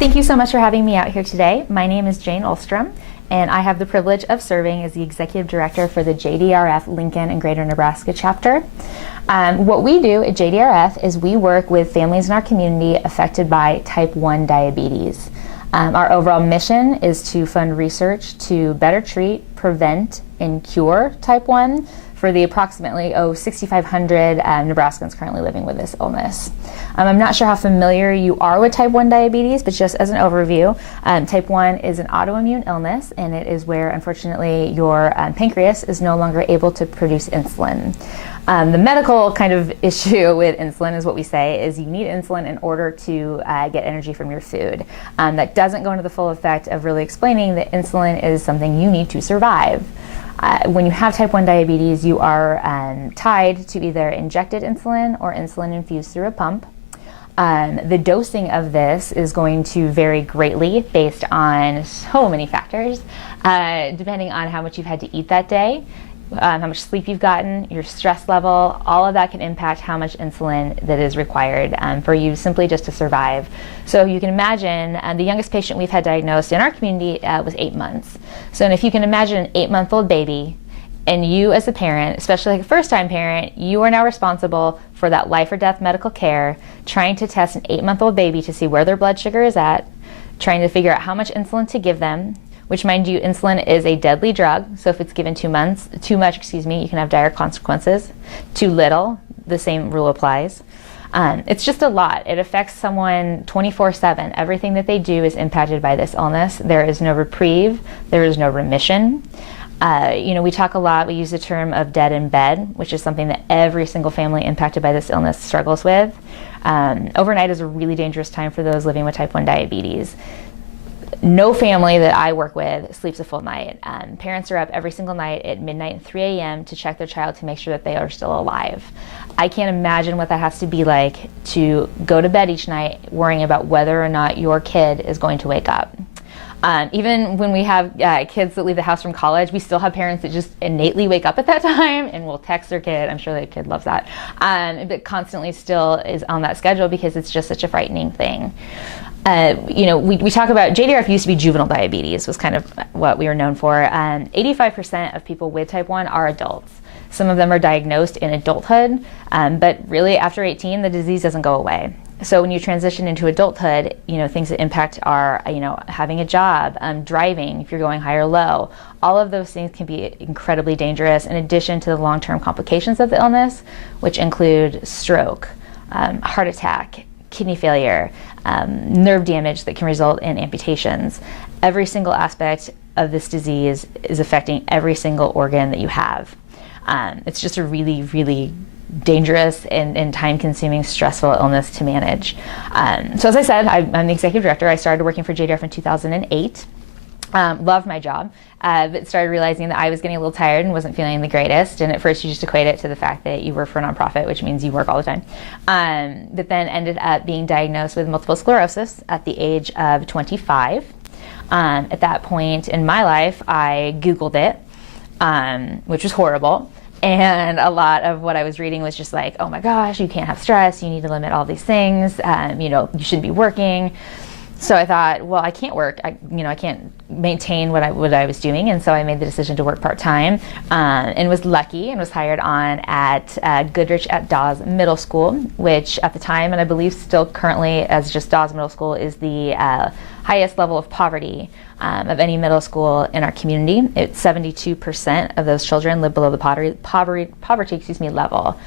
Thank you so much for having me out here today. My name is Jayne Ullstrom, and I have the privilege of serving as the Executive Director for the JDRF Lincoln and Greater Nebraska Chapter. What we do at JDRF is we work with families in our community affected by type 1 diabetes. Our overall mission is to fund research to better treat, prevent, and cure type 1 for the approximately 6,500 Nebraskans currently living with this illness. I'm not sure how familiar you are with type 1 diabetes, but just as an overview, type 1 is an autoimmune illness, and it is where, unfortunately, your pancreas is no longer able to produce insulin. The medical kind of issue with insulin is what we say is you need insulin in order to get energy from your food. That doesn't go into the full effect of really explaining that insulin is something you need to survive. When you have type 1 diabetes, you are tied to either injected insulin or insulin infused through a pump. The dosing of this is going to vary greatly based on so many factors, depending on how much you've had to eat that day, how much sleep you've gotten, your stress level. All of that can impact how much insulin that is required for you simply just to survive. So you can imagine the youngest patient we've had diagnosed in our community was 8 months. So if you can imagine an 8-month-old baby, and you as a parent, especially like a first-time parent, you are now responsible for that life or death medical care, trying to test an 8-month-old baby to see where their blood sugar is at, trying to figure out how much insulin to give them, which, mind you, insulin is a deadly drug. So if it's given too much, you can have dire consequences. Too little, the same rule applies. It's just a lot. It affects someone 24/7. Everything that they do is impacted by this illness. There is no reprieve. There is no remission. We talk a lot, we use the term of dead in bed, which is something that every single family impacted by this illness struggles with. Overnight is a really dangerous time for those living with type 1 diabetes. No family that I work with sleeps a full night. Parents are up every single night at midnight and 3 a.m. to check their child to make sure that they are still alive. I can't imagine what that has to be like to go to bed each night worrying about whether or not your kid is going to wake up. Even when we have kids that leave the house from college, we still have parents that just innately wake up at that time and will text their kid. I'm sure the kid loves that. But constantly still is on that schedule because it's just such a frightening thing. We talk about, JDRF used to be juvenile diabetes, was kind of what we were known for. 85% of people with type 1 are adults. Some of them are diagnosed in adulthood, but really after 18, the disease doesn't go away. So when you transition into adulthood, things that impact are, having a job, driving, if you're going high or low. All of those things can be incredibly dangerous in addition to the long-term complications of the illness, which include stroke, heart attack, kidney failure, nerve damage that can result in amputations. Every single aspect of this disease is affecting every single organ that you have. It's just a really, really dangerous and time-consuming, stressful illness to manage. So as I said, I'm the executive director. I started working for JDRF in 2008. Loved my job, but started realizing that I was getting a little tired and wasn't feeling the greatest. And at first you just equate it to the fact that you work for a nonprofit, which means you work all the time. But then ended up being diagnosed with multiple sclerosis at the age of 25. At that point in my life, I Googled it, which was horrible. And a lot of what I was reading was just like, oh my gosh, you can't have stress, you need to limit all these things, you shouldn't be working. So I thought, well, I can't work, I can't maintain what I was doing, and so I made the decision to work part-time, and was lucky and was hired on at Goodrich at Dawes Middle School, which at the time, and I believe still currently as just Dawes Middle School, is the highest level of poverty of any middle school in our community. It's 72% of those children live below the poverty level.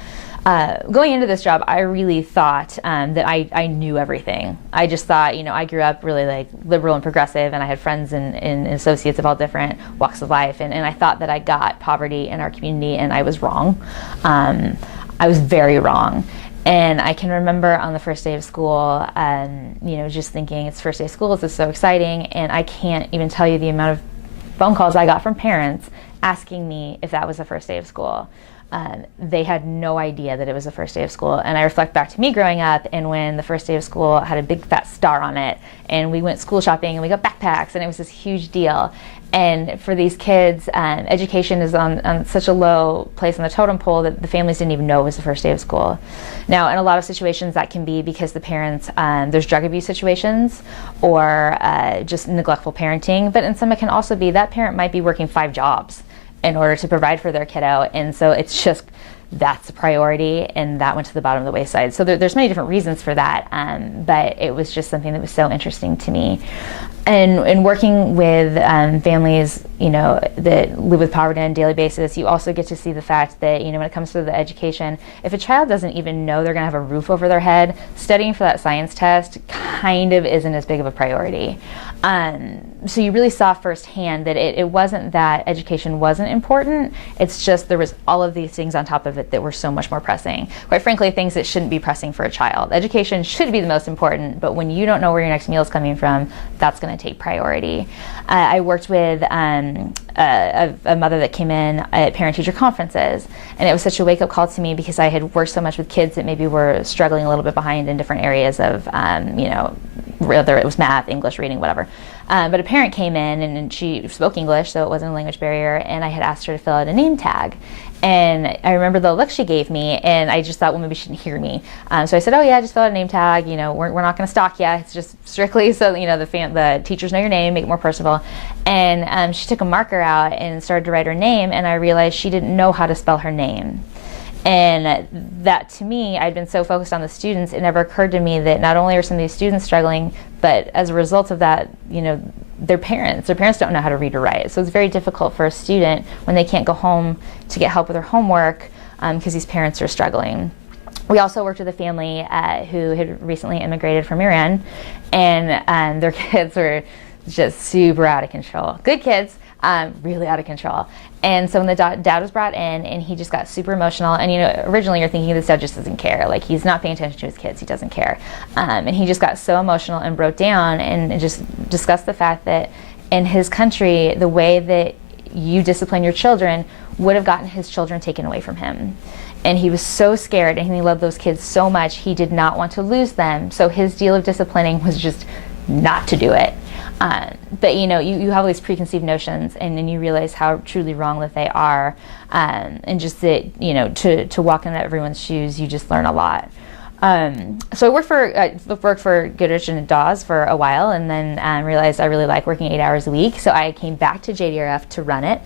Going into this job, I really thought that I knew everything. I just thought, I grew up really like liberal and progressive, and I had friends and associates of all different walks of life, and I thought that I got poverty in our community, and I was wrong. I was very wrong. And I can remember on the first day of school, just thinking, it's first day of school, this is so exciting, and I can't even tell you the amount of phone calls I got from parents asking me if that was the first day of school. they had no idea that it was the first day of school. And I reflect back to me growing up, and when the first day of school had a big fat star on it, and we went school shopping and we got backpacks, and it was this huge deal. And for these kids, education is on such a low place on the totem pole that the families didn't even know it was the first day of school. Now, in a lot of situations, that can be because the parents, there's drug abuse situations or just neglectful parenting. But in some, it can also be that parent might be working 5 jobs in order to provide for their kiddo. And so it's just, that's a priority, and that went to the bottom of the wayside. So there's many different reasons for that, but it was just something that was so interesting to me. And working with families, that live with poverty on a daily basis, you also get to see the fact that, when it comes to the education, if a child doesn't even know they're going to have a roof over their head, studying for that science test kind of isn't as big of a priority. So you really saw firsthand that it wasn't that education wasn't important, it's just there was all of these things on top of it that were so much more pressing. Quite frankly, things that shouldn't be pressing for a child. Education should be the most important, but when you don't know where your next meal is coming from, that's going to take priority. I worked with a mother that came in at parent-teacher conferences, and it was such a wake-up call to me because I had worked so much with kids that maybe were struggling a little bit behind in different areas of, whether it was math, English, reading, whatever. But a parent came in and she spoke English, so it wasn't a language barrier, and I had asked her to fill out a name tag. And I remember the look she gave me, and I just thought, well, maybe she didn't hear me. So I said, oh yeah, just fill out a name tag. We're not going to stalk you. It's just strictly so the teachers know your name, make it more personable. And she took a marker out and started to write her name, and I realized she didn't know how to spell her name. And that, to me, I'd been so focused on the students, it never occurred to me that not only are some of these students struggling, but as a result of that, their parents don't know how to read or write. So it's very difficult for a student when they can't go home to get help with their homework because these parents are struggling. We also worked with a family who had recently immigrated from Iran, and their kids were just super out of control. Good kids, really out of control. And so when the dad was brought in, and he just got super emotional, and originally you're thinking this dad just doesn't care, like he's not paying attention to his kids, he doesn't care. And he just got so emotional and broke down and just discussed the fact that in his country, the way that you discipline your children would have gotten his children taken away from him. And he was so scared, and he loved those kids so much, he did not want to lose them. So his deal of disciplining was just not to do it. But you have all these preconceived notions, and then you realize how truly wrong that they are, and just that to walk in everyone's shoes, you just learn a lot. So I worked for Goodrich and Dawes for a while, and then realized I really like working 8 hours a week. So I came back to JDRF to run it.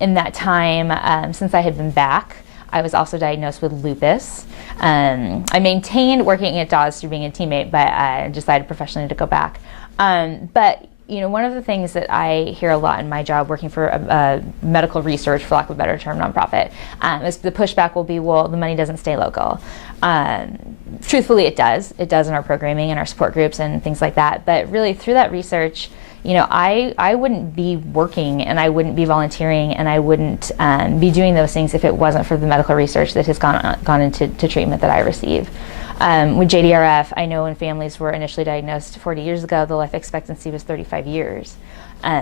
In that time, since I had been back, I was also diagnosed with lupus. I maintained working at Dawes through being a teammate, but I decided professionally to go back. But one of the things that I hear a lot in my job working for a medical research, for lack of a better term, nonprofit, is the pushback will be, well, the money doesn't stay local. Truthfully, it does. It does in our programming and our support groups and things like that. But really, through that research, I wouldn't be working, and I wouldn't be volunteering, and I wouldn't be doing those things if it wasn't for the medical research that has gone into treatment that I receive. With JDRF, I know when families were initially diagnosed 40 years ago, the life expectancy was 35 years.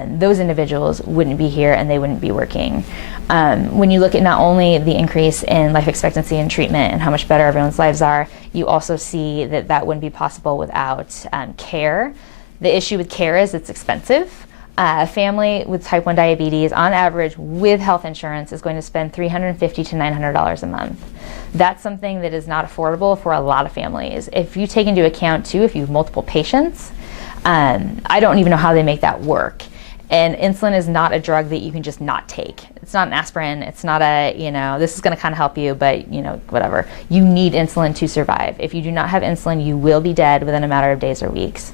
Those individuals wouldn't be here, and they wouldn't be working. When you look at not only the increase in life expectancy and treatment and how much better everyone's lives are, you also see that wouldn't be possible without care. The issue with care is it's expensive. A family with type 1 diabetes, on average, with health insurance, is going to spend $350 to $900 a month. That's something that is not affordable for a lot of families. If you take into account, too, if you have multiple patients, I don't even know how they make that work. And insulin is not a drug that you can just not take. It's not an aspirin. It's not this is going to kind of help you, but, whatever. You need insulin to survive. If you do not have insulin, you will be dead within a matter of days or weeks.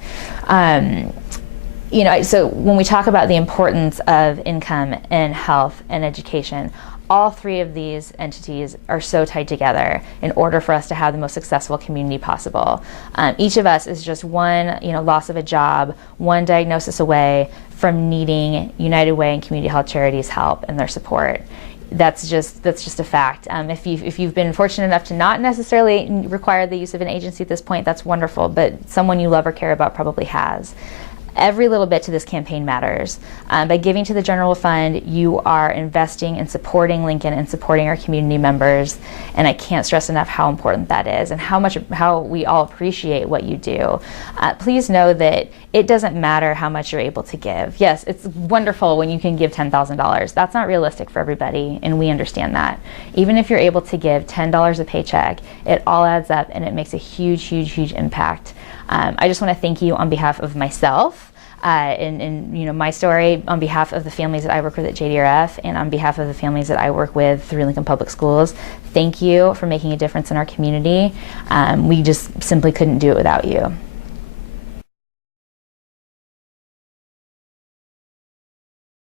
So when we talk about the importance of income and health and education, all three of these entities are so tied together in order for us to have the most successful community possible. Each of us is just one loss of a job, one diagnosis away from needing United Way and Community Health Charities' help and their support. That's just a fact. If you've been fortunate enough to not necessarily require the use of an agency at this point, that's wonderful, but someone you love or care about probably has. every little bit to this campaign matters. By giving to the general fund, you are investing and supporting Lincoln and supporting our community members, and I can't stress enough how important that is and how we all appreciate what you do. Please know that it doesn't matter how much you're able to give. Yes, it's wonderful when you can give $10,000. That's not realistic for everybody, and we understand that. Even if you're able to give $10 a paycheck, it all adds up and it makes a huge, huge, huge impact. I just want to thank you on behalf of myself and my story, on behalf of the families that I work with at JDRF, and on behalf of the families that I work with through Lincoln Public Schools. Thank you for making a difference in our community. We just simply couldn't do it without you.